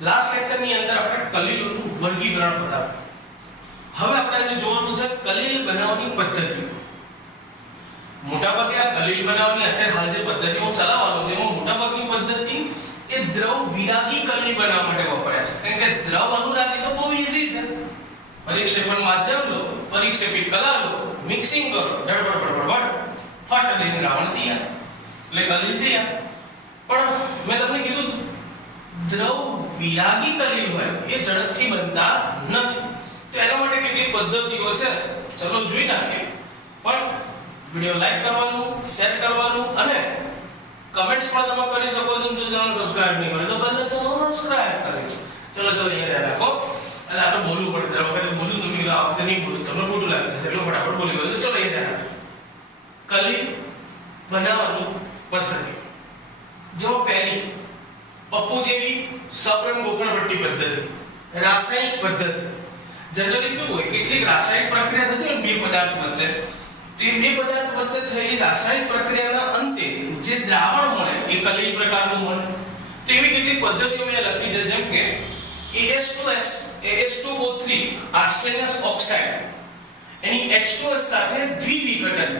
Last lecture ની અંદર આપણે કલીલોનું વર્ગીકરણ બતાવ્યું. હવે આપણે આજે જોવાનું છે કલીલ બનાવવાની પદ્ધતિઓ. મોટાભાગે આ કલીલ બનાવવાની અત્યારે હાલ જે પદ્ધતિઓ ચલાવવાનો છે એમાં મોટાભાગની પદ્ધતિ એ દ્રવ વિરાગી કલીલ બનાવવા માટે વપરાય છે. કારણ કે દ્રવ અનુરાગી તો બહુ ઈઝી છે. પરિક્ષેપણ માધ્યમ લો, પરિક્ષેપિત કલા લો, મિક્સિંગ કરો, ડડબડ બડબડ ફાસ્ટ દઈને દ્રાવણ તૈયાર. એટલે કલીલ તૈયાર. પણ મેં તમને કીધું દ્રવ વિરાગી કલીલ હોય એ ઝડપથી બનતા નથી. તો એના માટે કેટલીક પદ્ધતિઓ છે, ચલો જોઈ નાખીએ. પણ વિડિયો લાઈક કરવાનું, શેર કરવાનું અને કમેન્ટ્સ પણ તમે કરી શકો છો. જો ચેનલ સબસ્ક્રાઇબ નહીં કરે તો પહેલા ચેનલ સબસ્ક્રાઇબ કરી દો. ચલો અહીંયા ધ્યાન રાખો. અને આ તો બોલવું પડે, દર વખતે બોલું તો મેં આ વખતે નહીં બોલું, તમને ખોટું લાગે છે એટલે ફટાફટ બોલી ગયો. ચલો અહીંયા ધ્યાન રાખો. કલીલ બનાવવાની પદ્ધતિ. જો પહેલી પપ્પુ જેવી સપ્રમ ગોખણપટ્ટી પદ્ધતિ, રાસાયણિક પદ્ધતિ. જનરલી કેવું હોય, કેટલીક રાસાયણિક પ્રક્રિયા થતી હોય બે પદાર્થ વચ્ચે, તો એ બે પદાર્થ વચ્ચે થયેલી રાસાયણિક પ્રક્રિયાના અંતે જે દ્રાવણ મળે એ કલીલ પ્રકારનું મળે. તો એવી કેટલીક પદ્ધતિઓ મેં લખી છે, જેમ કે AS2S AS2O3 આર્સેનસ ઓક્સાઇડ એની H2S સાથે દ્વિવિઘટન,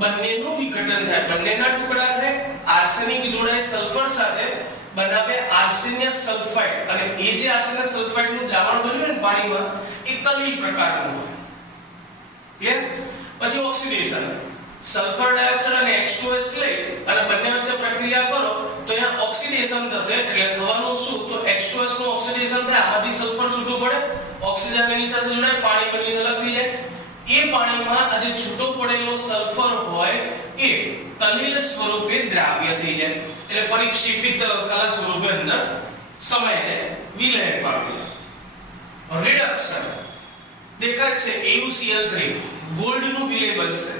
બંનેનું વિઘટન થાય, બંનેના ટુકડા થાય, આર્સેનિક જોડાય સલ્ફર સાથે બનાવે આર્સેનિયસ સલ્ફાઇડ. અને એ જે આર્સેનિયસ સલ્ફાઇડ નું દ્રાવણ બન્યું ને પાણીમાં એ કલીલ પ્રકારનું હોય. ક્લિયર? પછી ઓક્સિડેશન, સલ્ફર ડાયોક્સાઇડ અને H2S લઈ અને બંને વચ્ચે પ્રક્રિયા કરો તો અહીંયા ઓક્સિડેશન થશે. એટલે થવાનું શું? તો H2S નું ઓક્સિડેશન થાય, આમાંથી સલ્ફર છૂટું પડે, ઓક્સિજન એની સાથે જોડાય, પાણી બનીને અલગ થઈ જાય. એ પાણીમાં આ જે છૂટો પડેલો સલ્ફર હોય એ કલીલ સ્વરૂપે દ્રાવ્ય થઈ જાય. એટલે પરિક્ષેપિત કલા સ્વરૂપે અંદર સમયને વિલયન પામી જાય. રિડક્શન દેખાય છે AuCl3 ગોલ્ડનું વિલય બનશે.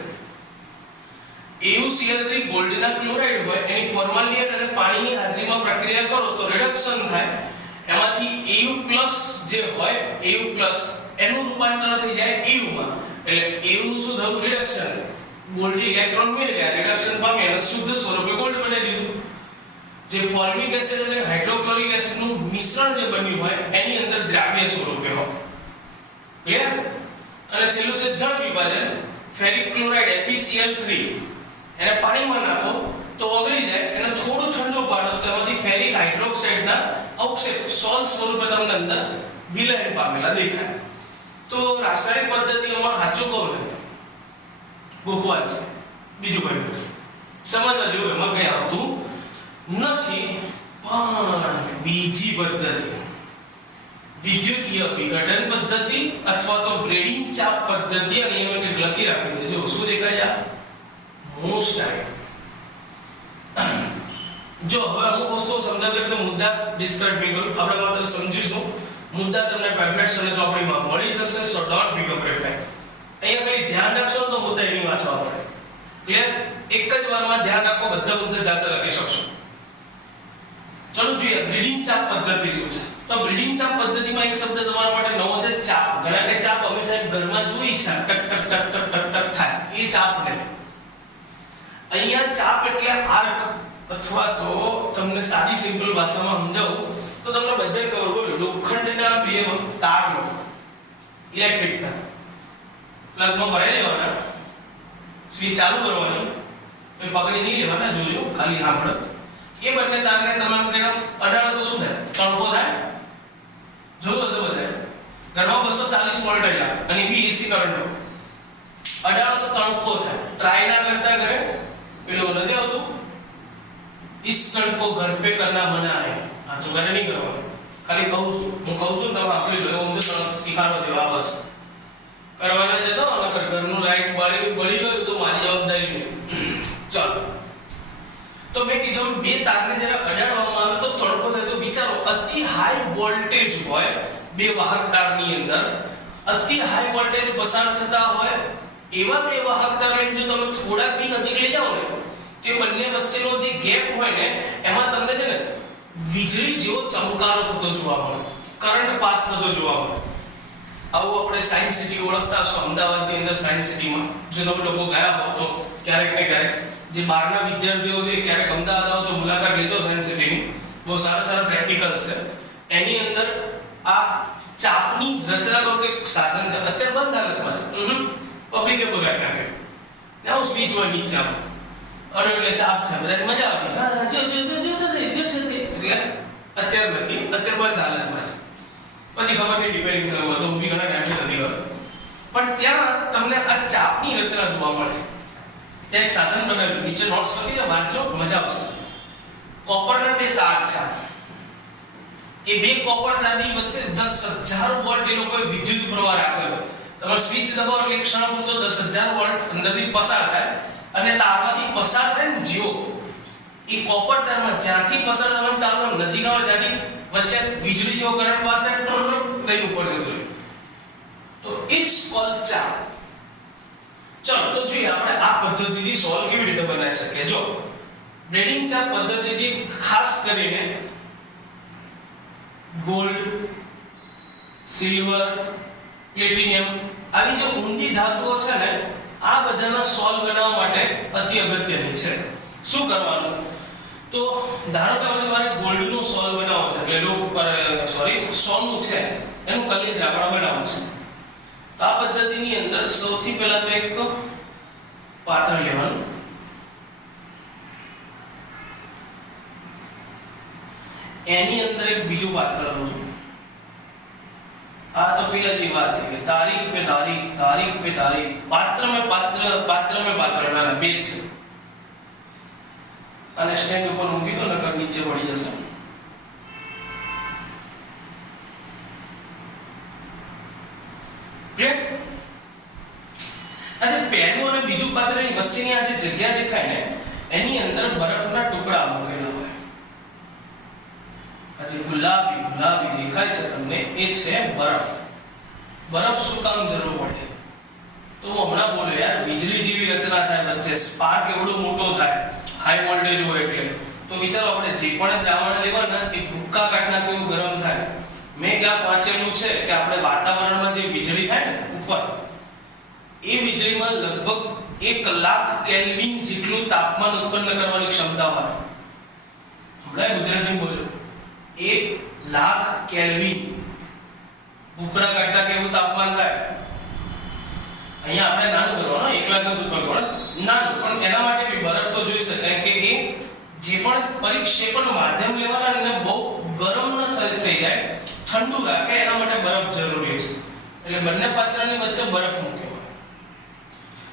AuCl3 ગોલ્ડના ક્લોરાઇડ હોય, એની ફોર્માલિન અને પાણીની હાજરીમાં પ્રક્રિયા કરો તો રિડક્શન થાય. એમાંથી Au+ જે હોય, Au+ એનું રૂપાંતર થઈ જાય Au માં. એટલે Au નું શું થયું? રિડક્શન. ગોલ્ડી ઇલેક્ટ્રોન મેળ ગયા, રિડક્શન પામી અને શુદ્ધ સ્વરૂપે ગોલ્ડ બનાવી દીધું. જે ફોર્મિક એસિડ અને હાઇડ્રોક્લોરિક એસિડ નું મિશ્રણ જે બન્યું હોય એની અંદર દ્રાવ્ય સ્વરૂપે હોય. ક્લિયર? અને છેલ્લું છે જળ વિભાજન. ફેરિક ક્લોરાઇડ FeCl3 એને પાણીમાં નાખો તો ઓગળી જાય, એને થોડું ઠંડુ પાડો તો એમાંથી ફેરિક હાઇડ્રોક્સાઇડના અવક્ષેપ સોલ સ્વરૂપે તમને અંદર વિલયન પામેલા દેખાય. તો રાસાયણિક પદ્ધતિઓમાં સાચું કહું ને બહુવાદ છે, બીજું કંઈ નથી. સમજવા જેવું એમાં કંઈ આવતું નથી. પણ બીજી પદ્ધતિ વિદ્યુતીય વિઘટન પદ્ધતિ અથવા તો બ્રેડિંગ ચાપ પદ્ધતિ, અને એમાં કંઈક લખી રાખી છે. જો શું દેખાય આ મોસ્ટ ટાઈમ. જો હવે અમુક વસ્તુઓ સમજાવતા વખતે મુદ્દા ડિસ્કસ નહીં કરું, આપણે માત્ર સમજીશું. મુદ્દા તમને પેમ્ફલેટ્સ અને ચોપડીમાં મળી જશે, સો ડોન્ટ બી અફ્રેડ. અહીંયા ખાલી ધ્યાન રાખશો તો મુદ્દા એની વાંચવા પડે. ક્લિયર? એક જ વારમાં ધ્યાન રાખો, બધા મુદ્દા જાતે લખી શકશો. ચલો જોઈએ બ્રીડિંગ ચાપ પદ્ધતિ શું છે. તો બ્રીડિંગ ચાપ પદ્ધતિમાં એક શબ્દ તમારા માટે નવો છે, ચાપ. ઘણા કે ચાપ અમે સાહેબ ઘરમાં જોઈ છે, ટક ટક ટક ટક ટક ટક થાય, એ ચાપ ને. અહીંયા ચાપ એટલે આર્ક, અથવા તો તમને સાદી સિમ્પલ ભાષામાં સમજાવું તો તમને બધાય ખબર હોય, લોખંડના બે તાર લો, ઇલેક્ટ્રિકના પ્લગમાં ભરાઈ દેવાના, સ્વિચ ચાલુ કરવાની, કોઈ પકડી નહીં લેવાના, જોજો ખાલી સાંભળો. એ બંને તારને તમે કેમ અડાડો તો શું થાય? તણખો થાય. જોયું હશે બધાએ ઘરમાં 240 વોલ્ટ આયા અને બી એસી કરંટ અડાડો તો તણખો થાય. ટ્રાય ના કરતા ઘરે, પેલું નથી આવતું इस तण को घर पे करना मना है. हाँ तो घरे नहीं करवाना, खाली कहूं હું કહું છું તમે આપણી લો હું તો તિખારો દેવા બસ કરવાના જતો અને ઘરનું લાઈટ બળી ગયું તો મારી જવાબદારી નહીં. ચાલો, તો મેં કીધું બે તારને જ્યારે અડાડવામાં આવે તો તણખો થાય. તો વિચારો અતિ હાઈ વોલ્ટેજ હોય બે વાહક તારની અંદર, અતિ હાઈ વોલ્ટેજ પસાર થતા હોય એવા બે વાહક તારને જો તમે થોડા બી નજીક લઈ જાઓ ને તે બંને વચ્ચેનો જે ગેપ હોય ને એમાં તમને છે ને વીજળી જેવો ચમકારો થતો જોવા મળે, કરંટ પાસ થતો જોવા મળે. આવું આપણે સાયન્સ સિટી ઓળખતા હશો, અમદાવાદની અંદર સાયન્સ સિટીમાં જો તમે લોકો ગયા હો તો ક્યારેક ને ક્યારેક જે બહારના વિદ્યાર્થીઓ છે ક્યારેક અમદાવાદ આવો તો મુલાકાત લેજો સાયન્સ સિટીની. બહુ સારા સારા પ્રેક્ટિકલ છે. એની અંદર આ ચાપની રચના કરો કે સાધન છે અત્યારે બંધ હાલતમાં છે પબ્લિકે બગાડ નાખે ને હું સ્પીચ માં નીચે આવું અરે એટલે ચાપ થાય બધાને મજા આવતી હા જો એટલે અત્યારે નથી અત્યારે બંધ હાલતમાં છે પછી ખબર નહીં રિપેરિંગ થયું તો ઊભી ઘણા ટાઈમ નથી કરતો પણ ત્યાં તમને આ ચાપની રચના જોવા મળે ત્યાં એક સાધન બનાવ્યું નીચે નોટ્સ લખી દે વાંચો મજા આવશે કોપરના બે તાર છે એ બે કોપર તારની વચ્ચે 10,000 વોલ્ટ એ લોકોએ વિદ્યુત પ્રવાહ રાખેલો તમે સ્વિચ દબાવો એટલે ક્ષણ પૂરતો 10,000 વોલ્ટ અંદરથી પસાર થાય અને તારમાંથી પસાર થાય ને જીઓ એ કોપર તારમાં જ્યાંથી પસાર થવાનું ચાલુ નજીક આવે ત્યાંથી વચ્ચે વીજળી જેવો કરંટ પાસ થાય કઈ ઉપર જતું રહે તો ઇટ્સ કોલ્ડ ચાપ ચલો તો જોઈએ આપણે આ પદ્ધતિથી સોલ્વ કેવી રીતે બનાવી શકીએ જો બ્રેડિંગ ચાપ પદ્ધતિથી ખાસ કરીને ગોલ્ડ સિલ્વર પ્લેટિનિયમ આવી જે ઊંડી ધાતુઓ છે ને આ બધાના સોલ્વ બનાવવા માટે અતિ અગત્યની છે શું કરવાનું તો ધારો કે મારે ગોલ્ડનો સોલ્વ બનાવવો છે એટલે સોનું છે એનું કલિત આપણે બનાવવું છે તો આ પદ્ધતિની અંદર સૌથી પહેલા તો એક પાત્ર લેવાનું એની અંદર એક બીજું પાત્ર લઉં છું આ તો પહેલા ની વાત થઈ તારીખ पे तारीख पात्र में पात्र ના બે છે અને સ્ટેન્ડ ઉપર મૂકી દો નકર નીચે પડી જશે ક્લિયર આજે પહેલું અને બીજું પાત્રની વચ્ચેની આ જે જગ્યા દેખાય ને એની અંદર બરફના ટુકડા મૂકેલા હોય આજે ગુલાબી દેખાય છે તમને એ છે બરફ શું કામ જરૂર પડે તો હું હમણાં બોલ્યો યાર વીજળી જેવી રચના થાય વચ્ચે સ્પાર્ક એવડો મોટો થાય હાઈ વોલ્ટેજ હોય એટલે તો વિચારો આપણે જે પણ દ્રાવણ લેવાના એ ભૂક્કા કાટના કેવું ગરમ થાય મેં ક્યાં વાંચેલું છે કે આપણે વાતાવરણમાં જે વીજળી થાય ને ઉપર એ વીજળીમાં લગભગ 1 લાખ કેલ્વિન જેટલું તાપમાન ઉત્પન્ન કરવાની ક્ષમતા હોય હમણાં ગુજરાતીમાં બોલ્યો 1 લાખ કેલ્વિન ભૂખરા કાટના કેવું તાપમાન થાય અહીંયા આપણે નાનું કરવાનું 1 લાખ નું ઉત્પન્ન કરવાનું નાનું પણ એના માટે બી બરફ તો જોઈ શકાય કે એ જે પણ પરિક્ષેપણ માધ્યમ લેવાના એને બહુ ગરમ ન થઈ જાય ઠંડુ રાખે એના માટે બરફ જરૂરી છે એટલે બંને પાત્રની વચ્ચે બરફ મૂક્યો હોય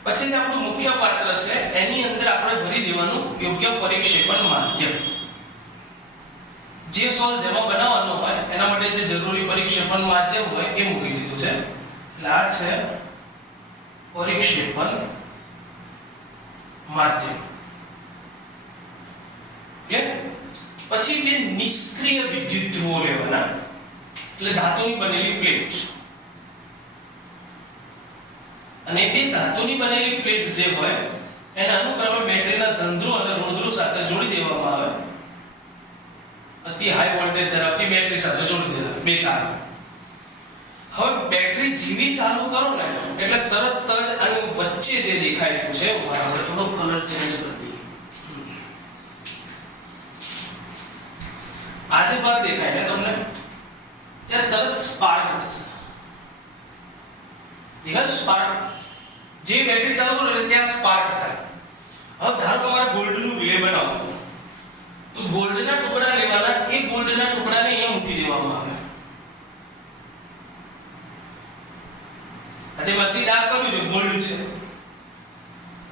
પછી આપણું મુખ્ય પાત્ર છે એની અંદર આપણે ભરી દેવાનું યોગ્ય પરિક્ષેપણ માધ્યમ જે સોલ જેમાં બનાવવાનો હોય એના માટે જે જરૂરી પરિક્ષેપણ માધ્યમ હોય એ મૂકી દીધું છે એટલે આ છે પરિક્ષેપણ માધ્યમ કે પછી જે નિષ્ક્રિય વિદ્યુત ધ્રુવો લેવાના એટલે ધાતુની બનેલી પ્લેટ અને બે ધાતુની બનેલી પ્લેટ જે હોય એને અનુક્રમે બેટરીના ધન ધ્રુવ અને ઋણ ધ્રુવ સાથે જોડી દેવામાં આવે અતિ હાઈ વોલ્ટેજ ધરાવતી બેટરી સાથે જોડી દેવા બે તાર હવે બેટરી જેવી ચાલુ કરો ને એટલે તરત જ આની વચ્ચે જે દેખાય રહ્યું છે બરાબર થોડો કલર ચેન્જ કરી દઈએ આજે બાર દેખાય ને તમને ત્યાં તરત સ્પાર્ક થશે દેખાય સ્પાર્ક જે બેટરી ચાલુ કરો એટલે ત્યાં સ્પાર્ક થાય હવે ધારો કે મારે ગોલ્ડનું વિલે બનાવવું તો ગોલ્ડના ટુકડા લેવાના એ ગોલ્ડના ટુકડાને અહીંયા મૂકી દેવામાં આવે આજે બત્તી ડાર્ક કર્યું છે ગોલ્ડ છે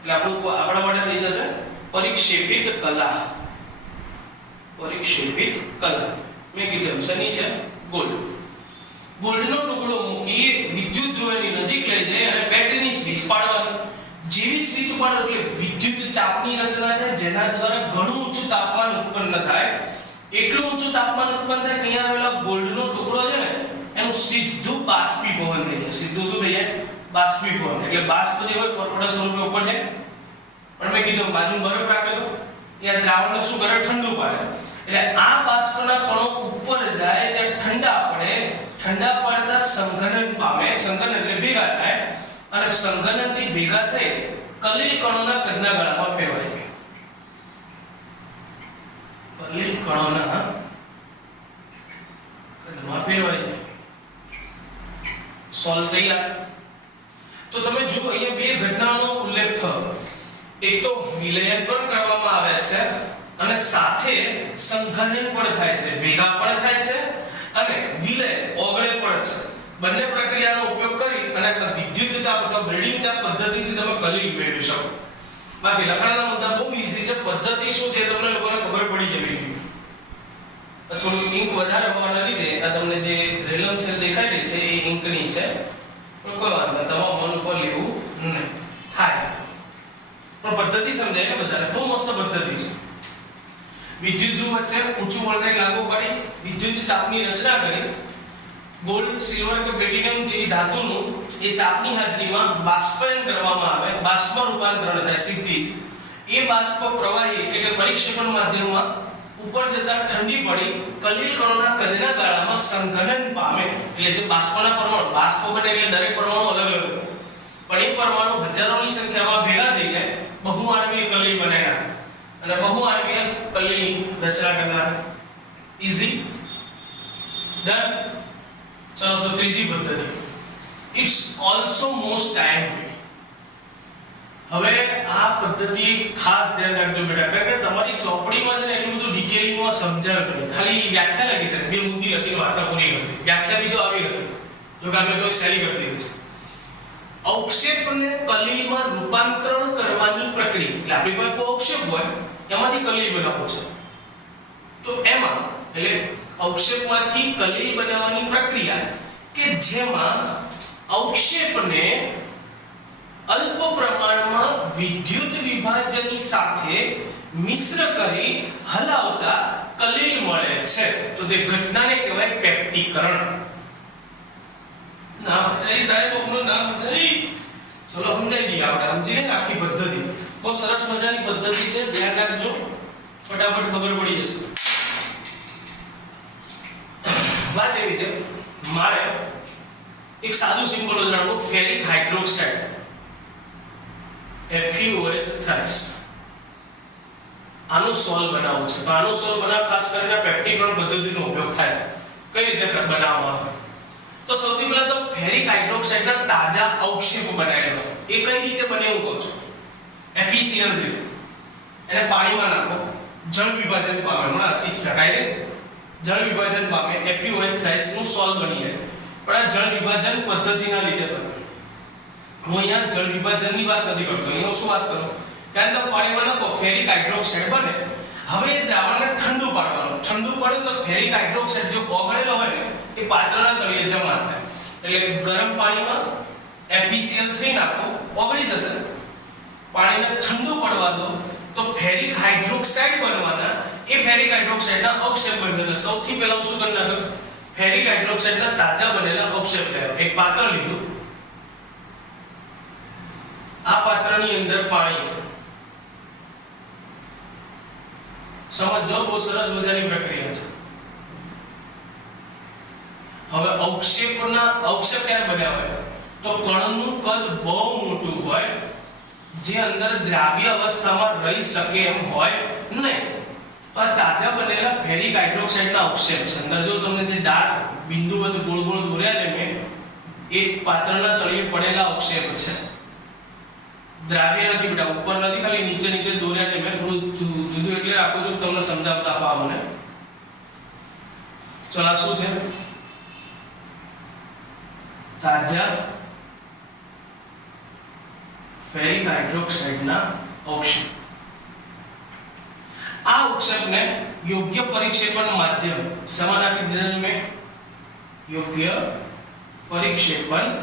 એટલે આપણા માટે થઈ જશે પરિક્ષેપિત કલા મેં કીધું શની છે ગોલ્ડનો ટુકડો મૂકી વિદ્યુત ધ્રુવની નજીક લઈ જઈ અને બેટરીની સ્વિચ પાડવાની જેવી સ્વિચ પાડો એટલે વિદ્યુત ચાપની રચના થાય જેના દ્વારા ઘણું ઊંચું તાપમાન ઉત્પન્ન થાય એટલું ઊંચું તાપમાન ઉત્પન્ન થાય કે અહીંયા આવેલા ગોલ્ડનો ટુકડો છે ને એનું સીધું બાષ્પીભવન થઈ જાય સીધું શું થઈ જાય બાષ્પીભવન એટલે બાષ્પ જે હોય પરપોટા સ્વરૂપે ઉપર જાય પણ મેં કીધું બાજુ બરફ રાખ્યો તો એ દ્રાવણને શું કરે ઠંડુ પાડે એટલે આ બાષ્પના કણો ઉપર જાય તે ઠંડા પડતા સંઘનન પામે સંઘનન એટલે ભેગા થાય અને સંઘનનથી ભેગા થઈ કલીલ કણોના કદના ગળામાં ફેરવાઈ ગયા કલીલ કણોના સોલ્વ તૈયાર. તો તમે જુઓ અહીંયા બે ઘટનાનો ઉલ્લેખ થયો. એક તો વિલયન પણ કરવામાં આવે છે અને સાથે સંઘનન પણ થાય છે, ભેગા પણ થાય છે અને વિલય ઓગળે પણ છે. બંને પ્રક્રિયાનો ઉપયોગ કરી અને વિદ્યુત ચાપ અથવા બ્રેડિંગ ચાપ પદ્ધતિથી તમે કલીલ મેળવી શકો. બાકી લખાણના મુદ્દા બહુ ઈઝી છે. પદ્ધતિ શું છે તમને લોકોને ખબર પડી જવી જોઈએ. થોડું ઇંક વધારે હોવાના લીધે આ તમને જે રેલમ છે દેખાઈ રહી છે એ ઇંકની છે, પણ કોઈ વાંધો નહીં, તમારા મન ઉપર લેવું નહીં, થાય. પણ પદ્ધતિ સમજાય ને બધાને, બહુ મસ્ત પદ્ધતિ છે. વિદ્યુત ધ્રુવ વચ્ચે ઊંચું વોલ્ટેજ લાગુ કરી વિદ્યુત ચાપની રચના કરી ગોલ્ડ, સિલ્વર કે પ્લેટિનમ જેવી ધાતુનું એ ચાપની હાજરીમાં બાષ્પીભવન કરવામાં આવે, બાષ્પમાં રૂપાંતરણ થાય સીધી જ. એ બાષ્પ પ્રવાહી એટલે કે પરિક્ષેપણ માધ્યમમાં ઉપર જતા ઠંડી પડી કલીલ કણોના કદના ગાળામાં સંઘનન પામે. એટલે જે બાષ્પના પરમાણુ, બાષ્પ બને એટલે દરેક પરમાણુ અલગ અલગ, પણ એ પરમાણુ હજારોની સંખ્યામાં ભેગા થઈ જાય, બહુઆણવીય કલીલ બનાવી નાખે અને બહુઆણવીય કલીલની રચના કરનાર. Easy done. ચલો તો ત્રીજી પદ્ધતિ, ઇટ્સ ઓલસો મોસ્ટ ટાઈમ. હવે આ પદ્ધતિ ખાસ ધ્યાન રાખજો બેટા, કારણ કે તમારી ચોપડીમાં છે ને એટલું બધું ડિટેલિંગમાં સમજાવ નહીં, ખાલી વ્યાખ્યા લખી છે, બે મુદ્દી લખીને વાર્તા પૂરી કરી. વ્યાખ્યા બીજો આવી નથી, જો કે આપણે તો શૈલી કરતી હતી. અવક્ષેપને કલીલમાં રૂપાંતરણ કરવાની પ્રક્રિયા, એટલે આપણી પાસે કોઈ અવક્ષેપ હોય એમાંથી કલીલ બનાવવો છે, તો એમાં એટલે અવક્ષેપમાંથી કલીલ બનાવવાની પ્રક્રિયા કે જેમાં અવક્ષેપને અલ્પ પ્રમાણમાં વિદ્યુત વિભાજનની સાથે મિશ્ર કરી હલાવતા કલીલ મળે છે, તો તે ઘટનાને કહેવાય પેપ્ટીકરણ. નામ જઈ સાહેબ આપનું નામ જઈ. ચલો સમજાઈ દઈએ, આપણે સમજીએ ને આખી પદ્ધતિ. બહુ સરસ મજાની પદ્ધતિ છે, ધ્યાન રાખજો, ફટાફટ ખબર પડી જશે. વાત એવી છે, મારે એક સાદું સિમ્પલ ઉદાહરણ, ફેરિક હાઇડ્રોક્સાઇડ FeOH થ્રાઇસ, આનું સોલ્વ બનાવવું છે. તો આનું સોલ્વ બનાવવા ખાસ કરીને પેપ્ટીકરણ પદ્ધતિનો ઉપયોગ થાય છે. કઈ રીતે બનાવવામાં આવે? તો સૌથી પહેલા તો ફેરિક હાઇડ્રોક્સાઇડના તાજા અવક્ષેપ બનાવેલો. એ કઈ રીતે બને હું કહું છું. FeCl3 એને પાણીમાં નાખો, જળ વિભાજન પામે, હમણાં અતિ જ ડાયરેક્ટ જળ વિભાજન પામે, FeOH થ્રાઇસ નું સોલ્વ બની જાય. પણ આ જળ વિભાજન પદ્ધતિના લીધે બને. હું અહીંયા જળ વિભાજનની વાત નથી કરતો, અહીંયા શું વાત કરું, કારણ કે પાણીમાં નાખો ફેરિક હાઇડ્રોક્સાઇડ બને. હવે એ દ્રાવણને ઠંડુ પાડવાનું, ઠંડુ પડે તો ફેરિક હાઇડ્રોક્સાઇડ જે ઓગળેલો હોય ને એ પાત્રના તળિયે જમા થાય. એટલે ગરમ પાણીમાં FeCl3 નાખો, ઓગળી જશે. પાણીને ઠંડુ પડવા દો તો ફેરિક હાઇડ્રોક્સાઇડ બનવાના, એ ફેરિક હાઇડ્રોક્સાઇડના અવક્ષેપ બની જશે. સૌથી પહેલા હું શું કરી નાખ્યું, ફેરિક હાઇડ્રોક્સાઇડના તાજા બનેલા અવક્ષેપ લેવા. એક પાત્ર લીધું, આ પાત્રની અંદર પાણી છે. સમજો, બહુ સરસ મજાની પ્રક્રિયા છે. હવે અવક્ષેપ ક્યારે બન્યા હોય તો કણનું કદ બહુ મોટું હોય, જે અંદર દ્રાવ્ય અવસ્થામાં રહી શકે એમ હોય નહીં. તો આ તાજા બનેલા ફેરિક હાઇડ્રોક્સાઇડના અવક્ષેપ છે. અંદર જો તમને જે ડાર્ક બિંદુવત ગોળ ગોળ દોર્યા છે મેં, એ પાત્રના તળિયે પડેલા અવક્ષેપ છે. દ્રાવ્ય નથી બેટા, ઉપર નથી, ખાલી નીચે નીચે દોર્યા છે મેં. થોડું જુદું એટલે રાખું છું તમને સમજાવતા આપવા મને. ચલો આ શું છે, તાજા ફેરિક હાઇડ્રોક્સાઇડના અવક્ષેપ. આ અવક્ષેપને યોગ્ય પરિક્ષેપણ માધ્યમ સમાન આપી દીધા મેં, યોગ્ય પરિક્ષેપણ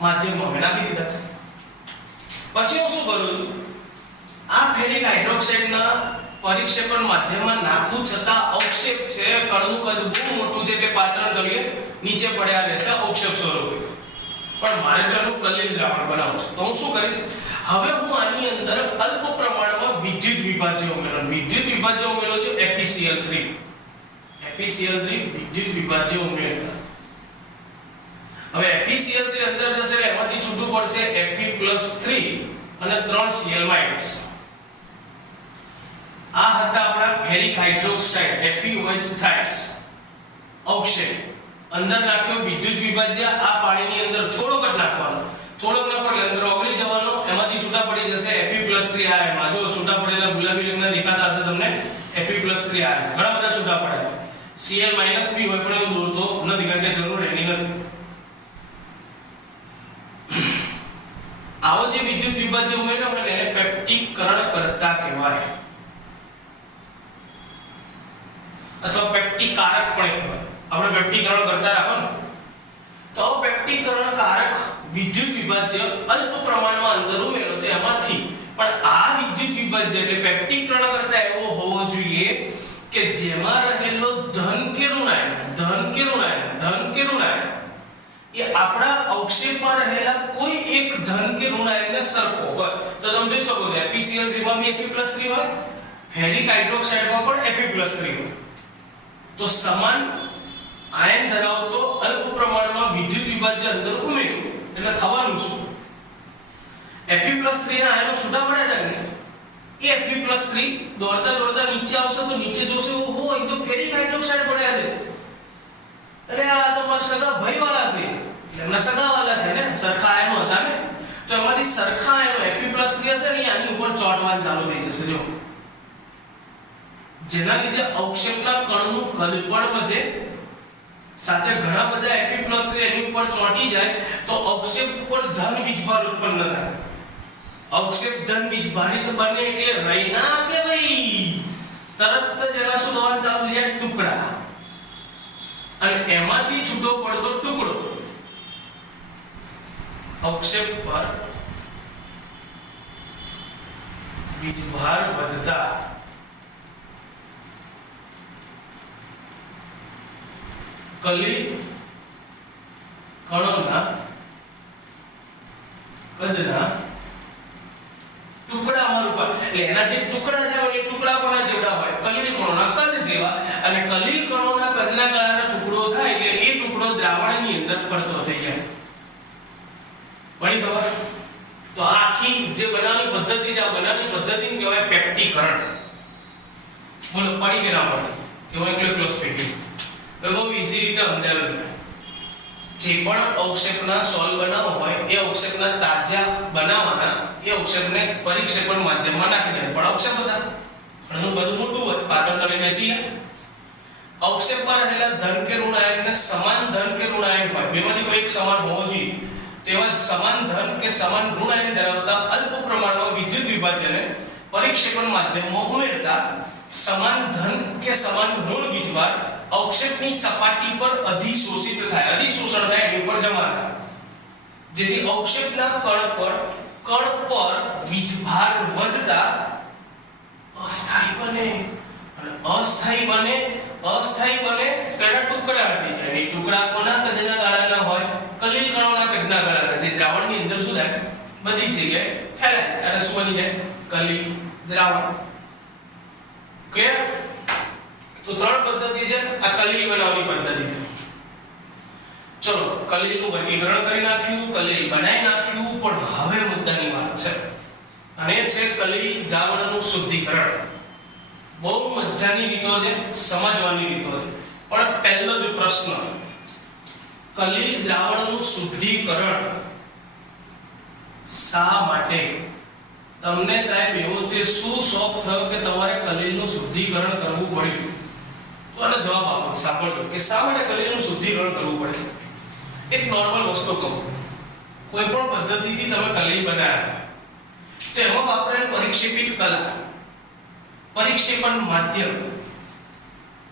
માધ્યમમાં મેં આપી દીધા છે. પછી હું શું કરું, આ ફેરિક હાઇડ્રોક્સાઇડના પરિક્ષેપણ માધ્યમમાં નાખું છતાં અવક્ષેપ છે, કણનું કદ બહુ મોટું છે, તે પાત્રના તળિયે નીચે પડ્યા રહેશે અવક્ષેપ સ્વરૂપે. પણ મારે તો એનું કલીલ દ્રાવણ બનાવવું છે. તો હું શું કરીશ, હવે હું આની અંદર અલ્પ પ્રમાણમાં વિદ્યુત વિભાજ્ય ઉમેરો. વિદ્યુત વિભાજ્ય ઉમેરો છે FeCl3. FeCl3 વિદ્યુત વિભાજ્ય ઉમેરતા. હવે FeCl3 અંદર જશે એટલે એમાંથી છૂટું પડશે Fe+3 અને 3 Cl-. આ હતા આપણા ફેરિક હાઇડ્રોક્સાઇડ FeOH થ્રાઇસ અવક્ષેપ. અંદર નાખ્યો વિદ્યુત વિભાજ્ય, આ પાણીની અંદર થોડોક જ નાખવાનો, થોડોક ન પડે અંદર ઓગળી જવાનો, એમાંથી છૂટા પડી જશે Fe+3 આયન. આ જો છૂટા પડેલા ગુલાબી રંગના દેખાતા હશે તમને, Fe+3 આયન ઘણા બધા છૂટા પડે. Cl- બી હોય પણ એવું દોરતો નથી કારણ કે જરૂર એની નથી. આવો જે વિદ્યુત વિભાજ્ય ઉમેર્યો હોય એને પેપ્ટીકરણ કરતા કહેવાય અથવા પેપ્ટીકારક પણ કહેવાય. આપણે પેપ્ટીકરણ કરતા રાખો ને તો પેપ્ટીકરણ કારક વિદ્યુત વિભાજ્ય અલ્પ પ્રમાણમાં અંદર ઉમેરો તો એમાંથી પણ આ વિદ્યુત વિભાજ્ય એટલે પેપ્ટીકરણ કરતા એવો હોવો જોઈએ કે જેમાં રહેલો ધન કે ઋણાયન એ આપણા અવક્ષેપમાં રહેલા કોઈ એક ધન કે ઋણાયનને સરખો હોય. તો તમે જોઈ શકો છો FeCl3 માં બી Fe+3 હોય, ફેરિક હાઇડ્રોક્સાઇડમાં પણ Fe+3 હોય. તો સમાન આયન ધરાવતો અલ્પ પ્રમાણમાં વિદ્યુત વિભાજ્ય અંદર ઉમેર્યું એટલે થવાનું શું? Fe+3 ના આયનો છૂટા પડ્યા હતા ને એ Fe+3 દોડતા દોડતા નીચે આવશે તો નીચે જોશે ઓહો અહીં તો ફેરિક હાઇડ્રોક્સાઇડ પડ્યા છે. અરે આ તો મારા સગા ભાઈવાળા છે એટલે એમના સગાવાળા થાય ને, સરખા આયનો હતા ને તો એમાંથી સરખા આયનો Fe+3 હશે ને આની ઉપર ચોંટવાનું ચાલુ થઈ જશે. જો જેના લીધે અવક્ષેપના કણનું કદ પણ વધે, સાથે ઘણા બધા Fe+3 એની ઉપર ચોંટી જાય તો અવક્ષેપ ઉપર ધન વીજભાર ઉત્પન્ન થાય. અવક્ષેપ ધન વીજભારિત બને એટલે રૈના કે ભાઈ તરત જ એના શું થવાનું ચાલુ થઈ જાય? ટુકડા. અને એમાંથી છૂટો પડતો ટુકડો અવક્ષેપ પર વીજભાર વધતા કલી કણોના કદના ટુકડામાં રૂપાંતર. એટલે એના જે ટુકડા થાય એ ટુકડા કોના જેવડા હોય? કલીલ કણોના કદ જેવા. અને કલીલ કણોના કદના કારણે ટુકડો થાય એટલે એ ટુકડો દ્રાવણની અંદર ફરતો થઈ જાય. પડી ખબર? તો આખી જે બનાવવાની પદ્ધતિ છે આ બનાવવાની પદ્ધતિને કહેવાય પેપ્ટીકરણ. બોલો પડી કે ના પડી? એવો એકલો સ્પીકિંગ બહુ ઈઝી રીતે સમજાવ્યું. જે પણ અવક્ષેપના સોલ બનાવવો હોય એ અવક્ષેપના તાજા બનાવવાના, એ અવક્ષેપને પરિક્ષેપણ માધ્યમમાં નાખી દેવાના. પણ અવક્ષેપ હતા ઘણું બધું મોટું હોય, પાતળ તળે બેસી ગયા. અવક્ષેપમાં રહેલા ધન કે ઋણાયનને સમાન ધન કે ઋણાયન હોય, બેમાંથી કોઈ એક સમાન હોવો જોઈએ. તેવા સમાન ધન કે સમાન ઋણાયન ધરાવતા અલ્પ પ્રમાણમાં વિદ્યુત વિભાજનને પરિક્ષેપણ માધ્યમમાં ઉમેરતા સમાન ધન કે સમાન ઋણ વીજભાર અવક્ષેપની સપાટી પર અધિશોષિત થાય, અધિશોષણ થાય એની ઉપર જમા થાય, જેથી અવક્ષેપના કણ પર વીજભાર વધતા અસ્થાયી બને. અને અસ્થાયી બને તેના ટુકડા થઈ જાય. એ ટુકડા કોના કદના ગાળાના હોય? કલીલ કણોના કદના ગાળાના, જે દ્રાવણની અંદર શું થાય? બધી જગ્યાએ ફેલાય જાય અને શું બની જાય? કલીલ દ્રાવણ. ક્લિયર? તો ત્રણ પદ્ધતિ છે આ કલીલ બનાવવાની પદ્ધતિ છે. ચલો કલીલનું વર્ગીકરણ કરી નાખ્યું, કલીલ બનાવી નાખ્યું, પણ હવે મુદ્દાની વાત છે અને એ છે કલીલ દ્રાવણનું શુદ્ધિકરણ. બહુ મજાની રીતો છે, સમજવાની રીતો છે. પણ પહેલો જ પ્રશ્ન, કલીલ દ્રાવણનું શુદ્ધિકરણ શા માટે? તમને સાહેબ એવો તે શું શોખ થયો કે તમારે કલીલનું શુદ્ધિકરણ કરવું પડ્યું? તો આનો જવાબ આપો, સાંભળજો કે શા માટે કલીલનું શુદ્ધિકરણ કરવું પડે. એક નોર્મલ વસ્તુ કહું, કોઈ પણ પદ્ધતિથી તમે કલીલ બનાવ્યા તો એમાં વાપરેલ પરિક્ષેપિત કલા, પરિક્ષેપણ માધ્યમ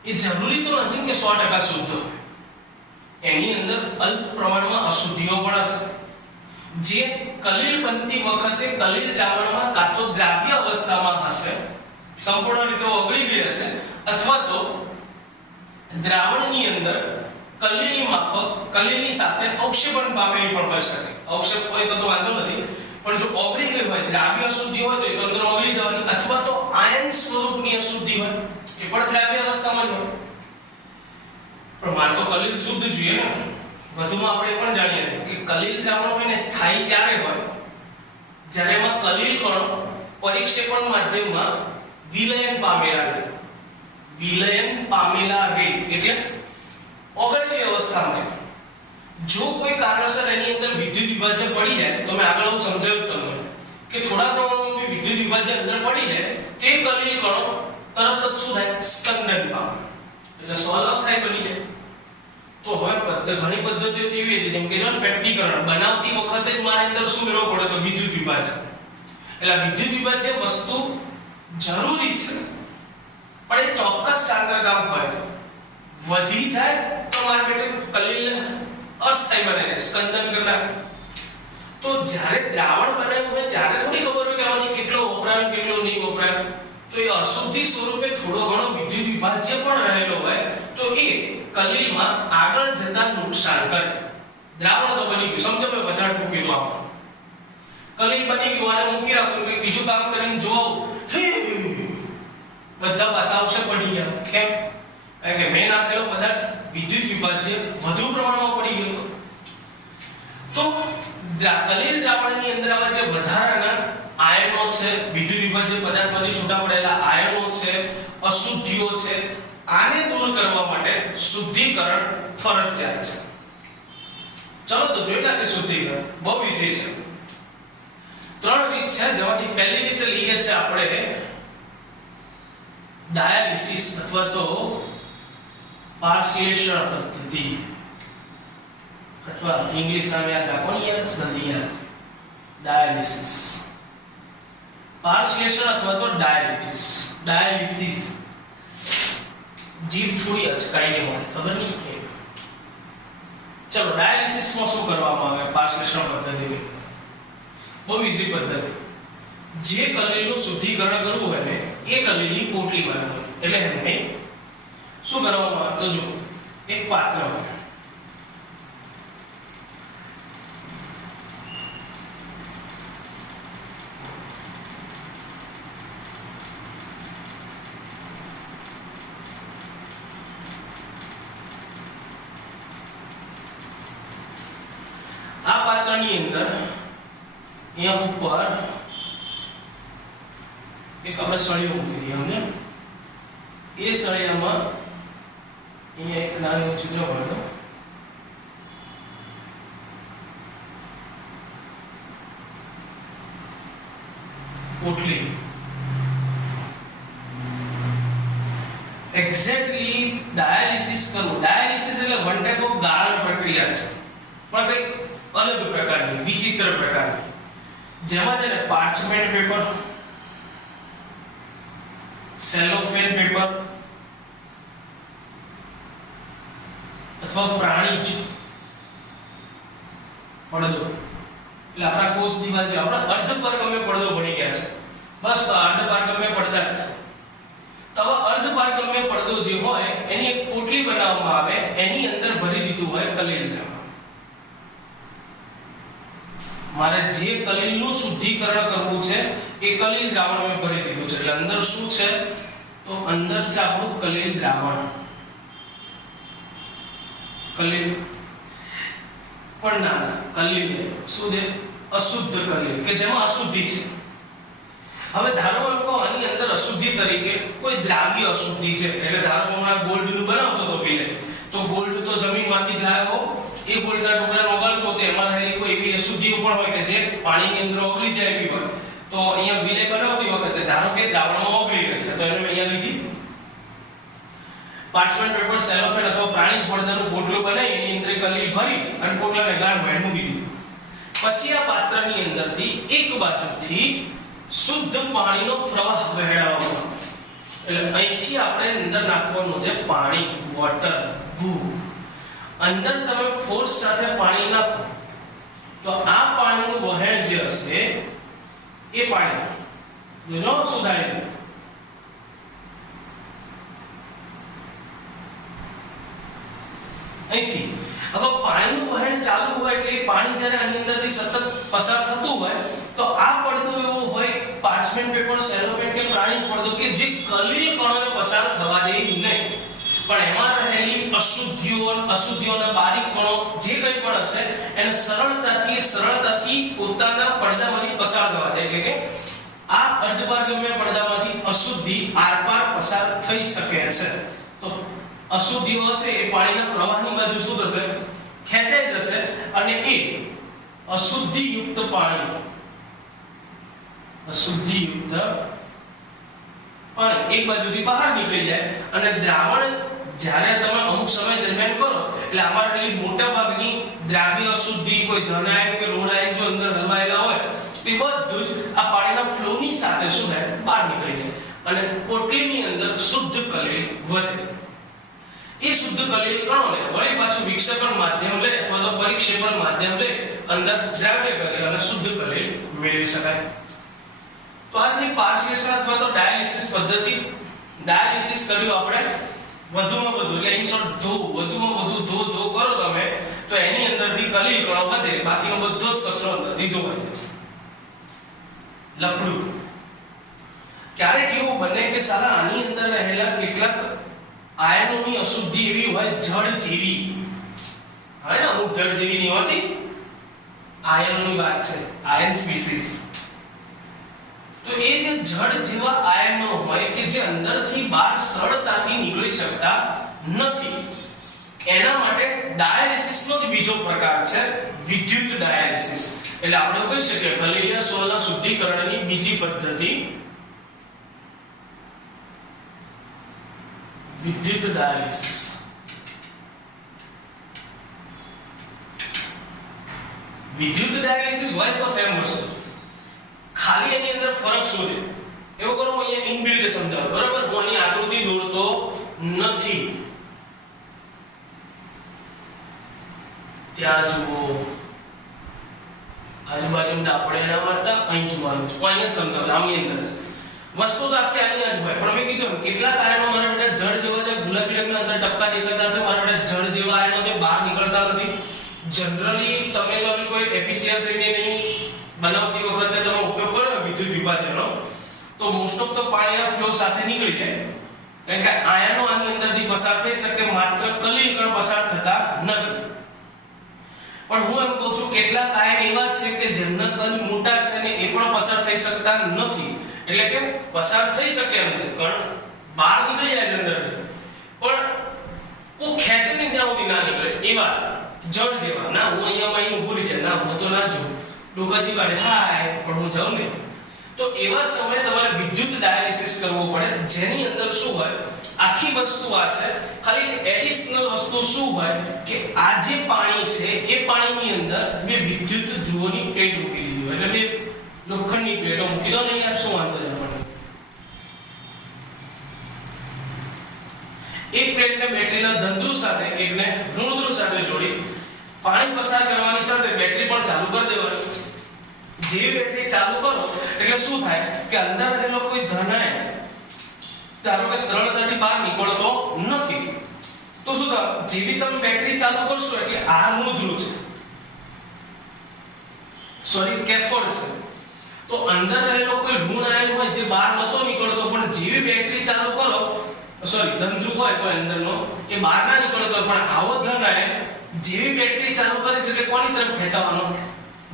એ જરૂરી તો નથી કે 100% શુદ્ધ હોય. એની અંદર અલ્પ પ્રમાણમાં અશુદ્ધિઓ પણ હશે, જે કલીલ બનતી વખતે કલીલ દ્રાવણમાં કાં તો દ્રાવ્ય અવસ્થામાં હશે, સંપૂર્ણ રીતે ઓગળી ગઈ હશે, અથવા તો દ્રાવણની અંદર કલીલની માફક કલીલની સાથે અવક્ષેપણ પામેલી પણ હોઈ શકે. અવક્ષેપ હોય તો વાંધો નથી, પણ જો ઓગળી ગઈ હોય, દ્રાવ્ય અશુદ્ધિ હોય તો એ તો અંદર ઓગળી જવાની, અથવા તો આયન સ્વરૂપની અશુદ્ધિ હોય એ પણ દ્રાવ્ય અવસ્થામાં જ હોય. પણ મારે તો કલીલ શુદ્ધ જોઈએ ને. વધુમાં આપણે પણ જાણીએ કે કલીલ દ્રાવણ હોય ને સ્થાયી ત્યારે હોય જ્યારે એમાં કલીલ કણો પરિક્ષેપણ માધ્યમમાં વિલયન પામેલા રહે. વિલયન પામેલા રહે એટલે ઓગળેલી અવસ્થામાં જો કોઈ કારણસર એની અંદર વિદ્યુત વિભાજ્ય પડી જાય, તો મેં આગળ હું સમજાવ્યું તમને કે થોડા પ્રમાણમાં વિદ્યુત વિભાજ્ય અંદર પડી જાય તે કલીલ કણો તરત જ શું થાય, સ્કંદન પામે, એટલે સ્વલસ્થાયી બની જાય. તો હવે ઘણી પદ્ધતિઓ એવી હતી, જેમ કે જો પેપ્ટીકરણ બનાવતી વખતે જ મારે અંદર શું કરવો પડે, તો વિદ્યુત વિભાજ્ય. એટલે વિદ્યુત વિભાજ્ય વસ્તુ જરૂરી છે, પણ એ ચોક્કસ સાંદ્રતા હોય તો વધી જાય તો મારે બેટે કલીલ અસ્થાયી બને, સ્કંદન કરનાર. તો જ્યારે દ્રાવણ બનાવ્યું હોય ત્યારે થોડી ખબર હોય કે આમાંથી કેટલો વપરાય કેટલો નહીં વપરાય. તો એ અશુદ્ધિ સ્વરૂપે થોડો ઘણો વિદ્યુત વિભાજ્ય પણ રહેલો હોય તો એ કલીલમાં આગળ જતા નુકસાન કરે. દ્રાવણ તો બની ગયું, સમજો મેં વધારે ટૂંકી તો આપો, કલીલ બની ગયું અને મૂકી રાખું કે બીજું કામ કરીને જોવો, બધા પાછા આવશે પડી ગયા. કેમ? કારણ કે મેં નાખેલો પદાર્થ વિદ્યુત વિભાજ્ય વધુ પ્રમાણમાં પડી ગયો. તો કલીલ દ્રાવણની અંદર આવા જે વધારાના આયનો છે, વિદ્યુત વિભાજ્ય પદાર્થમાંથી છૂટા પડેલા આયનો છે, અશુદ્ધિઓ છે, આને દૂર કરવા માટે શુદ્ધિકરણ ફરજિયાત છે. ચલો તો જોઈ નાખીએ શુદ્ધિકરણ. બહુ ઈઝી છે. 3 રીત છે, જેમાંથી પહેલી રીત લઈએ છે આપણે ડાયાલિસિસ અથવા તો પારશ્લેષણ પદ્ધતિ, અથવા ઇંગ્લિશ નામ યાદ રાખો ને યાર, સંધિ યાદ, ડાયાલિસિસ. પારશ્લેષણ અથવા તો ડાયાલિસિસ. જીભ થોડી અચકાઈને મને ખબર નહીં કે. ચલો ડાયાલિસિસમાં શું કરવામાં આવે પારશ્લેષણ પદ્ધતિ? બહુ ઈઝી પદ્ધતિ. જે કલીલનું શુદ્ધિકરણ કરવું હોય ને એ કલીલની પોટલી બનાવવી. એટલે એમને શું કરવામાં આવે તો જો એક પાત્રમાં આ પાત્રની અંદર અહીંયા ઉપર એક આપણે સળિયો મૂકી દઈએ અમને. એ સળિયામાં અહીંયા એક નાનું છિદ્ર પાડો. પોટલી એક્ઝેક્ટલી ડાયાલિસિસ કરવું. ડાયાલિસિસ એટલે વન ટાઈપ ઓફ ગાળણ પ્રક્રિયા છે, પણ કંઈક અલગ પ્રકારની, વિચિત્ર પ્રકારની, જેમાં છે ને પાર્ચમેન્ટ પેપર, સેલોફેન પેપર અથવા પ્રાણીજ પડદો, એટલે આપણા કોષ દિવાલ જે આપણા અર્ધપારગમ્ય પડદો બની ગયા છે, બસ તો અર્ધપારગમ્ય પડદા જ છે. તો અર્ધપારગમ્ય પડદો જે હોય એની એક પોટલી બનાવવામાં આવે, એની અંદર ભરી દીધું હોય કલીલ દ્રાવણ. મારે જે કલીલનું શુદ્ધિકરણ કરવું છે એ કલીલ દ્રાવણ મેં ભરી દીધું છે. એટલે અંદર શું છે તો અંદર છે આપણું કલીલ દ્રાવણ. કલીલ પણ ના, કલીલ શું છે? અશુદ્ધ કલીલ, કે જેમાં અશુદ્ધિ છે. હવે ધારો કે આની અંદર અશુદ્ધિ તરીકે કોઈ દ્રાવ્ય અશુદ્ધિ છે, એટલે ધારો કે હું ગોલ્ડનું બનાવતો તો પીલે, તો ગોલ્ડ તો જમીનમાંથી જ લાવ્યો, એ ગોલ્ડના ટુકડાને ઓગળતો તો એમાં રહેલી કોઈ એવી અશુદ્ધિઓ પણ હોય કે જે પાણીની અંદર ઓગળી જાય એવી હોય. તો અહીંયા વિલે બનાવતી વખતે ધારો કે દ્રાવણમાં ઓગળી ગઈ છે, તો એને મેં અહીંયા લીધી પાર્ચમેન્ટ પેપર, સેલોફેન અથવા પ્રાણીજ પડદાનું પોટલું બનાવી એની અંદર કલીલ ભરી અને પોટલાને ગાળ માં મૂકી દીધું. પછી આ પાત્રની અંદરથી એક બાજુથી શુદ્ધ પાણીનો પ્રવાહ વહેડાવવાનો. એટલે અહીંથી આપણે અંદર નાખવાનું છે પાણી, વોટર, ભૂ. અંદર તમે ફોર્સ સાથે પાણી નાખો તો આ પાણીનું વહેણ જે હશે એ પાણી જો સુધારી અહીંથી. હવે પાણીનું વહેણ ચાલુ હોય એટલે પાણી જ્યારે આની અંદરથી સતત પસાર થતું હોય તો આ પડદો એવો હોય, પાર્ચમેન્ટ પેપર, સેલોફેન કે પ્રાણીજ પડદો, કે જે કલીલ કણોને પસાર થવા દે નહીં, પણ એમાં રહેલી અશુદ્ધિઓના બારીક કણો જે કંઈ પણ હશે એને સરળતાથી પોતાના પડદામાંથી પસાર થવા દે. એટલે કે આ અર્ધપારગમ્ય પડદામાંથી અશુદ્ધિ આરપાર પસાર થઈ શકે છે. તો અશુદ્ધિઓ હશે એ પાણીના પ્રવાહની બાજુ શું થશે, ખેંચાઈ જશે અને એ અશુદ્ધિયુક્ત પાણી એક બાજુથી બહાર નીકળી જાય અને દ્રાવણ જ્યારે તમે અમુક સમય દરમિયાન કરો એટલે આમાં રહેલી મોટા ભાગની દ્રાવ્ય અશુદ્ધિ, કોઈ ધન આયન કે ઋણ આયન જો અંદર હલવાયેલા હોય તે બધું જ આ પાણીના ફ્લોની સાથે શું થાય, બહાર નીકળી જાય અને પોટલીની અંદર શુદ્ધ કલેલ વધે. એ શુદ્ધ કલેલ કણોને વળી પાછું વિક્ષેપણ માધ્યમ લે અથવા તો પરિક્ષેપણ માધ્યમ લે અંદર દ્રાવ્ય કરે અને શુદ્ધ કલેલ મેળવી શકાય. તો આ છે પાર્શ્લેષણ અથવા તો ડાયાલિસિસ પદ્ધતિ. ડાયાલિસિસ કર્યું આપણે વધુમાં વધુ એટલે ઇન શોર્ટ વધુમાં વધુ ધો કરો તમે તો એની અંદરથી કલેલ કણો વધે, બાકીનો બધો જ કચરો અંદરથી ધોવાઈ જાય. લફડું ક્યારેક એવું બને કે સાલા આની અંદર રહેલા કેટલાક આયનોની અશુદ્ધિ એવી હોય જળ જેવી હોય ને, અમુક જળ જેવી નહીં હોતી, આયનોની વાત છે, આયન સ્પીસીસ. તો એ જે જળ જેવા આયનો હોય કે જે અંદરથી બહાર સરળતાથી નીકળી શકતા નથી, એના માટે ડાયાલિસિસનો જ બીજો પ્રકાર છે વિદ્યુત ડાયાલિસિસ. એટલે આપણે કહી શકીએ કલેલિયા સોલના શુદ્ધિકરણની બીજી પદ્ધતિ વિદ્યુત ડાયાલિસિસ. વિદ્યુત ડાયાલિસિસ હોય તો સેમ વસ્તુ, ખાલી એની અંદર ફરક શું છે એવું કરો. હું અહીંયા ઇનબિલ્ટ સમજાવું, બરાબર? હું અહીં આકૃતિ દોરતો નથી. ત્યાં જુઓ, આજુબાજુ આપણે એના મારતા અહીં જોવાનું છે. હું અહીંયા જ સમજાવું, આમની અંદર વસ્તુ તો આખી આની જ હોય. પણ મેં કીધું કેટલાક આયનો મારા બેટા જળ જેવા છે, ગુલાબી રંગના અંદર ટપકા દેખાતા હશે, મારા બેટા જળ જેવા આયનો છે, બહાર નીકળતા નથી. જનરલી તમે જો કોઈ એફીસીઆર ની બનાવતી વખતે તમે ઉપયોગ કરો વિદ્યુત વિભાજનનો તો મોસ્ટ ઓફ તો પાણીના ફ્લો સાથે નીકળી જાય, કારણ કે આયનો આની અંદરથી પસાર થઈ શકે, માત્ર કલીલ કણ પસાર થતા નથી. પણ હું એમ કહું છું કેટલાક આયન એવા છે કે જેમના કદ મોટા છે ને એ પણ પસાર થઈ શકતા નથી. એટલે કે પસાર થઈ શકે એમ છે, કણ બહાર નીકળી જાય અંદર, પણ કોઈ ખેંચીને ત્યાં સુધી ના નીકળે એવા જળ જેવા. ના હું અહીંયા માં ઊભું રહી જાય, ના હું તો ના જોઉં, ડોકાજી કાઢે હાય પણ હું જાઉં ને. તો એવા સમયે તમારે વિદ્યુત ડાયાલિસિસ કરવો પડે, જેની અંદર શું હોય, આખી વસ્તુ આ છે, ખાલી એડિશનલ વસ્તુ શું હોય કે આ જે પાણી છે એ પાણીની અંદર બે વિદ્યુત ધ્રુવોની પ્લેટ મૂકી દીધી હોય, એટલે બે લોખંડની પ્લેટો મૂકી દો ને યાર, શું વાંધો છે આપણને. એક પ્લેટને બેટરીના ધન સાથે એકને ઋણ ધ્રુવ સાથે જોડી પાણી પસાર કરવાની સાથે બેટરી પણ ચાલુ કરી દેવાની. જે બેટરી ચાલુ કરો એટલે શું થાય કે અંદર રહેલો કોઈ ધન આયન ધારો કે સરળતાથી બહાર નીકળતો નથી, તો શું થાય, જેવી તમે બેટરી ચાલુ કરશો એટલે આ ઋણ ધ્રુવ છે, સોરી કેથોડ છે, તો અંદર રહેલો કોઈ ઋણ આયન હોય જે બહાર નતો નીકળતો, પણ જેવી બેટરી ચાલુ કરો, સોરી ધન ધ્રુવ હોય કોઈ અંદરનો એ બહાર ના નીકળતો, પણ આવો ધન આયન જેવી બેટરી ચાલુ કરીશ એટલે કોની તરફ ખેંચાવાનો,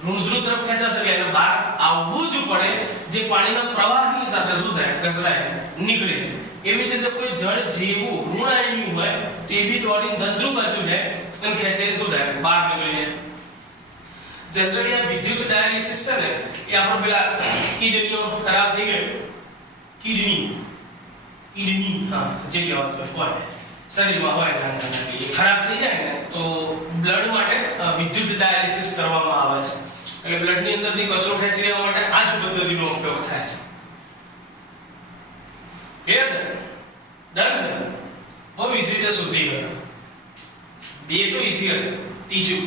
ઋણ ધ્રુવ તરફ ખેંચાશે, એટલે એને બહાર આવવું જ પડે, જે પાણીના પ્રવાહની સાથે શું થાય, કચરાય નીકળી જાય. એવી રીતે કોઈ જળ જેવું ઋણ આયન હોય તો એ બી દોડીને ધન ધ્રુવ બાજુ જાય અને ખેંચાઈને શું થાય, બહાર નીકળી જાય. જનરલી આ વિદ્યુત ડાયાલિસિસ છે ને એ આપણો પેલા કિડનીઓ ખરાબ થઈ ગયો, કિડની હા જે કહેવાતું હોય શરીરમાં હોય ખરાબ થઈ જાય ને તો બ્લડ માટે વિદ્યુત ડાયાલિસિસ કરવામાં આવે છે. એટલે બ્લડની અંદરથી કચરો ખેંચી લેવા માટે આ જ પદ્ધતિનો ઉપયોગ થાય છે. ક્લિયર છે? ડન છે? બહુ ઈઝી છે શુદ્ધિકરણ. બે તો ઈઝી હતું,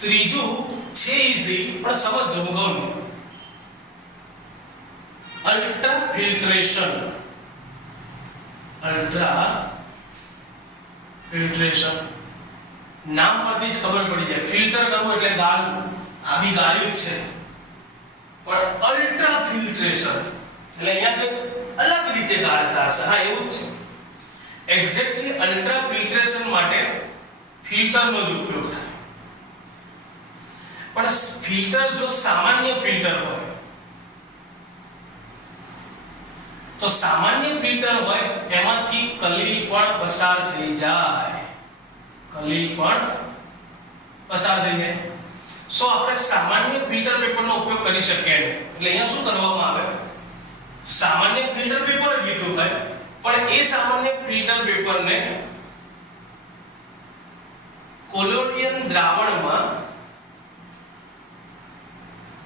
ત્રીજું છે ઈઝી પણ સમજજો હું કહું ને, અલ્ટ્રા ફિલ્ટ્રેશન. અલ્ટ્રા ફિલ્ટ્રેશન નામ પરથી જ ખબર પડી જાય, ફિલ્ટર કરવું એટલે ગાળવું, આ બી ગાળ્યું જ છે, પણ અલ્ટ્રા ફિલ્ટ્રેશન એટલે અહીંયા કંઈક અલગ રીતે ગાળતા હશે. હા એવું જ છે, એક્ઝેક્ટલી અલ્ટ્રા ફિલ્ટ્રેશન માટે ફિલ્ટરનો જ ઉપયોગ થાય. પણ ફિલ્ટર જો સામાન્ય ફિલ્ટર હોય તો તો સામાન્ય ફિલ્ટર હોય એમાંથી કલીલ પણ પસાર થઈ જાય, કલીલ પણ પસાર થઈ જાય. સો આપણે સામાન્ય ફિલ્ટર પેપરનો ઉપયોગ કરી શકીએ નહીં. એટલે અહીંયા શું કરવામાં આવે, સામાન્ય ફિલ્ટર પેપર જ લીધું હોય પણ એ સામાન્ય ફિલ્ટર પેપરને કોલોડિયન દ્રાવણમાં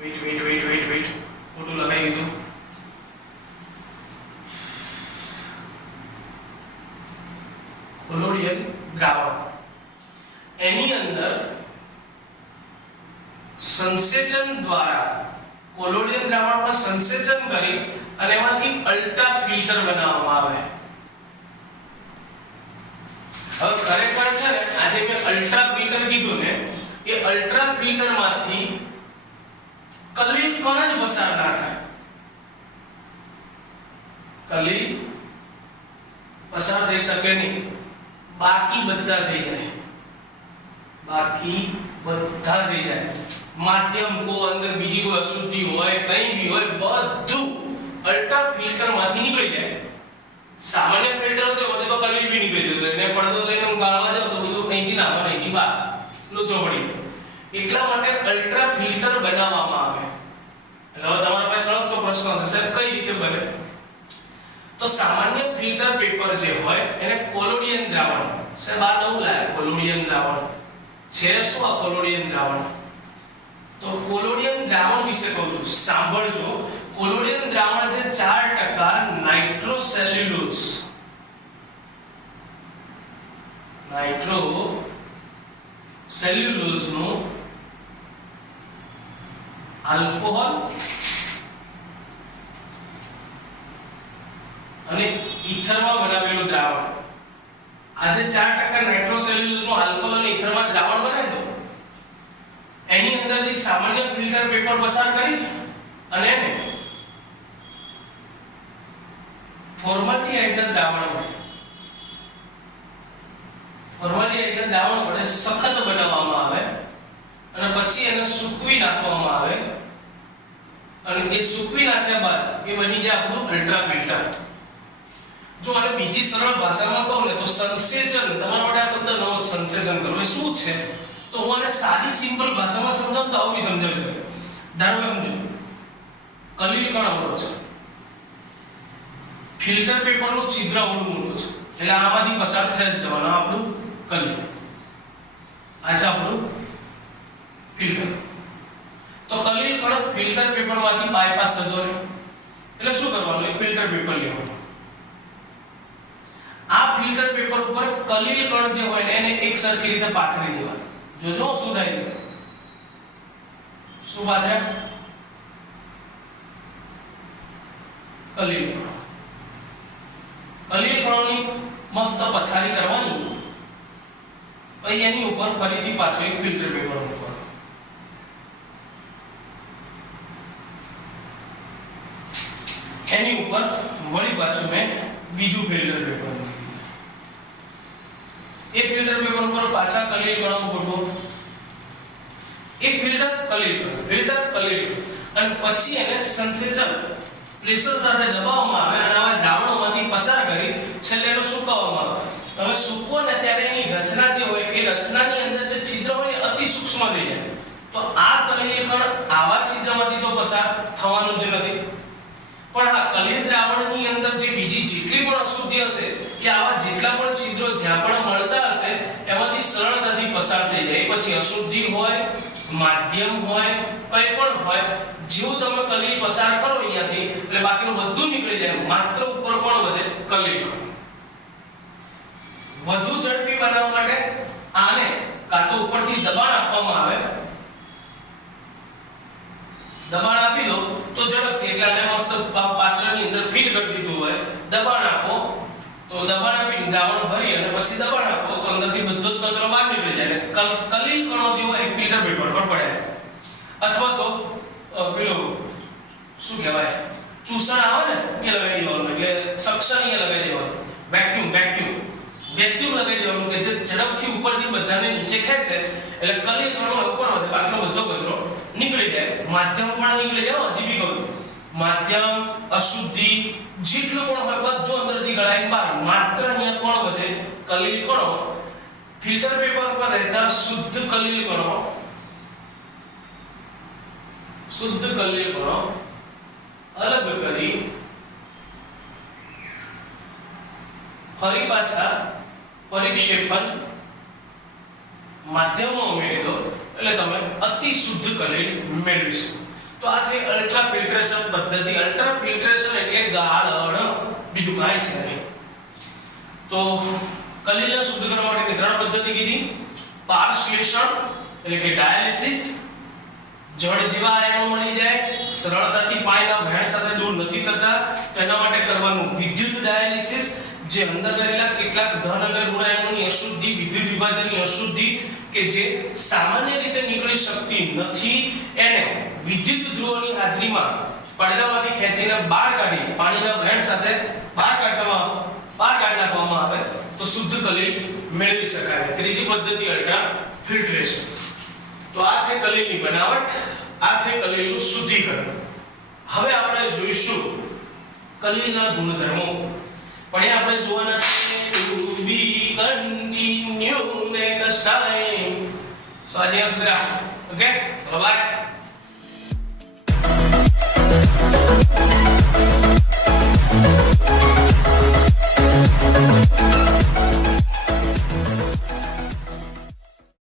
વેઇટ ખોટું લખાઈ દીધું. કોલોડિયન દ્રાવણ એની અંદર સંસેચન દ્વારા કોલોડિયન દ્રાવણમાં સંસેચન કરી અને એમાંથી અલ્ટ્રા ફિલ્ટર બનાવવામાં આવે. હવે ખરેખર છે ને આજે મેં અલ્ટ્રા ફિલ્ટર કીધું ને, એ અલ્ટ્રા ફિલ્ટર માંથી કલીલ કણ જ પસાર ના થાય, કલીલ પસાર થઈ શકે નહીં, બાકી બધા થઈ જાય, બાકી બધા થઈ જાય. માધ્યમ કો અંદર બીજી કોઈ અશુદ્ધિ હોય કંઈ બી હોય બધું અલ્ટ્રા ફિલ્ટર માંથી નીકળી જાય. સામાન્ય ફિલ્ટર હતો એમાંથી તો કલીલ બી નીકળી જતો, એને પડતો તો એને ગાળવા જાવ તો બધું અહીંથી ના આવે, અહીંથી બહાર લોચો પડી જાય. એટલા માટે અલ્ટ્રા ફિલ્ટર બનાવવામાં આવે. એટલે હવે તમારા પાસે સળગતો પ્રશ્ન હશે, સાહેબ કઈ રીતે બને? તો સામાન્ય ફિલ્ટર પેપર જે હોય એને કોલોડિયન દ્રાવણ, સાહેબ આ નવું લાયા કોલોડિયન દ્રાવણ છે. શું આ કોલોડિયન દ્રાવણ? તો કોલોડિયન દ્રાવણ વિશે કહું છું, સાંભળજો. કોલોડિયન દ્રાવણ જે 4% નાઇટ્રોસેલ્યુલોઝ, નાઇટ્રોસેલ્યુલોઝ નું આલ્કોહોલ અને ઈથરમાં બનાવેલું દ્રાવણ. આજે 4% નાઇટ્રોસેલ્યુલોઝ નું આલ્કોહોલ અને ઈથરમાં દ્રાવણ બનાવી દો, એની અંદરથી સામાન્ય ફિલ્ટર પેપર પસાર કરી અને એને ફોર્માલ્ડિહાઇડના દ્રાવણ વડે, ફોર્માલ્ડિહાઇડના દ્રાવણ વડે સખત બનાવવામાં આવે અને પછી એને સૂકવી નાખવામાં આવે અને એ સૂકવી નાખ્યા બાદ એ બની જાય આપણું અલ્ટ્રા ફિલ્ટર. જો આને બીજી સરળ ભાષામાં કહું ને તો સંસેચન, તમારા માટે આ શબ્દ નવો સંસેચન કરવું એ શું છે તો હું આને સાદી સિમ્પલ ભાષામાં સમજાવું તો આવું બી સમજાવી શકાય. ધારો કે સમજો કલીલ કણ આવડો છે, ફિલ્ટર પેપરનું છિદ્ર આવડું મોટું છે, એટલે આમાંથી પસાર થઈ જ જવાનું આપણું કલીલ. આ છે આપણું ફિલ્ટર. તો કલીલ કણ ફિલ્ટર પેપરમાંથી બાયપાસ થતો રહે એટલે શું કરવાનું, એક ફિલ્ટર પેપર લેવાનું. આ ફિલ્ટર પેપર ઉપર કલીલ કણ જે હોય ને એને એક સરખી રીતે પાથરી દેવાનું. જોજો શું થાય, શું પાથર્યા, કલીલ કણ. કલીલ કણોની મસ્ત પથારી કરવાની, પછી એની ઉપર ફરીથી પાછું એક ફિલ્ટર પેપર મૂકવાનું. એની ઉપર વળી પાછું મેં બીજું ફિલ્ટર પેપર મૂકી. એક ફિલ્ટર પેપર ઉપર પાછા કલીલ કણો મૂકવો, એક ફિલ્ટર કલીલ કણ, ફિલ્ટર કલીલ કણ, અને પછી એને સંસેચન પ્રેશર સાથે દબાવવામાં આવે અને આવા દ્રાવણોમાંથી પસાર કરી છેલ્લે એને સૂકવવામાં આવે. હવે સૂકવો ને ત્યારે એની રચના જે હોય એ રચનાની અંદર જે છિદ્ર હોય એ અતિ સૂક્ષ્મ થઈ જાય. તો આ કલીલ કણ આવા છિદ્રમાંથી તો પસાર થવાનું જ નથી, પણ આ કલીલ દ્રાવણની અંદર જે બીજી જેટલી પણ અશુદ્ધિ હશે એ આવા જેટલા પણ છિદ્રો જ્યાં પણ મળતા હશે એમાંથી સરળતાથી પસાર થઈ જાય. પછી અશુદ્ધિ હોય, માધ્યમ હોય, કંઈ પણ હોય, જેવું તમે કલીલ પસાર કરો અહીંયાથી એટલે બાકીનું બધું નીકળી જાય, માત્ર ઉપર પણ વધે કલીલ. વધુ ઝડપી બનાવવા માટે આને કાં તો ઉપરથી દબાણ આપવામાં આવે, દબાણ આપી દો તો ઝડપથી, એટલે આને મસ્ત પાત્રની અંદર ફિટ કરી દીધું હોય, દબાણ આપો તો દબાણ આપી દ્રાવણ ભરી અને પછી દબાણ આપો તો અંદરથી બધો જ કચરો બહાર નીકળી જાય. કલીલ કણો જેવો એક ફિલ્ટર પેપર પર પડે. અથવા તો પેલું શું કહેવાય, ચૂસણ આવે ને એ લગાવી દેવાનું, એટલે સક્શન અહીંયા લગાવી દેવાનું, વેક્યુમ લગાવી દેવાનું કે જે ઝડપથી ઉપરથી બધાને નીચે ખેંચે એટલે કલીલ કણો ઉપર વધે, બાકીનો બધો કચરો નીકળી જાય. માધ્યમ પણ નીકળી જાય. હજી બી કહું, માધ્યમ, અશુદ્ધિ જેટલું પણ હોય બધું અંદરથી ગળાઈને બહાર. માત્ર અહીંયા કોણ વધે? કલીલ કણો. ફિલ્ટર પેપર પર રહેતા શુદ્ધ કલીલ કણો, શુદ્ધ કલીલ કણો અલગ કરી ફરી પાછા પરિક્ષેપણ માધ્યમમાં ઉમેરી દો એટલે તમે અતિ શુદ્ધ કલીલ મેળવી શકો. તો આ છે અલ્ટ્રા ફિલ્ટ્રેશન પદ્ધતિ. અલ્ટ્રા ફિલ્ટ્રેશન એટલે ગાળણ, બીજું કાંઈ છે નહીં. તો કલીલને શુદ્ધ કરવા માટેની ત્રણ પદ્ધતિ કીધી. પારશ્લેષણ એટલે કે ડાયાલિસિસ, જળ જેવા આયનો મળી જાય, સરળતાથી પાણીના વહેણ સાથે દૂર નથી થતા, તેના માટે કરવાનું વિદ્યુત ડાયાલિસિસ, જે અંદર રહેલા કેટલાક ધન અને ઋણ આયનોની અશુદ્ધિ, વિદ્યુત વિભાજનની અશુદ્ધિ કે જે સામાન્ય રીતે નીકળી શકતી નથી, એને વિદ્યુત ધ્રુવોની હાજરીમાં પડદામાંથી ખેંચીને બહાર કાઢી પાણીના વહેણ સાથે બહાર કાઢી નાખવામાં આવે તો શુદ્ધ કલીલ મેળવી શકાય. ત્રીજી પદ્ધતિ અલ્ટ્રા ફિલ્ટ્રેશન. તો આ છે કલીલની બનાવટ, આ છે કલીલનું શુદ્ધિકરણ. હવે આપણે જોઈશું કલીલના ગુણધર્મો. પણ એ આપણે જોવાના છે ટુ બી કન્ટિન્યુ નેક્સ્ટ ટાઈમ. સો આજે સુધી રાખો. ઓકે, ચલો બાય.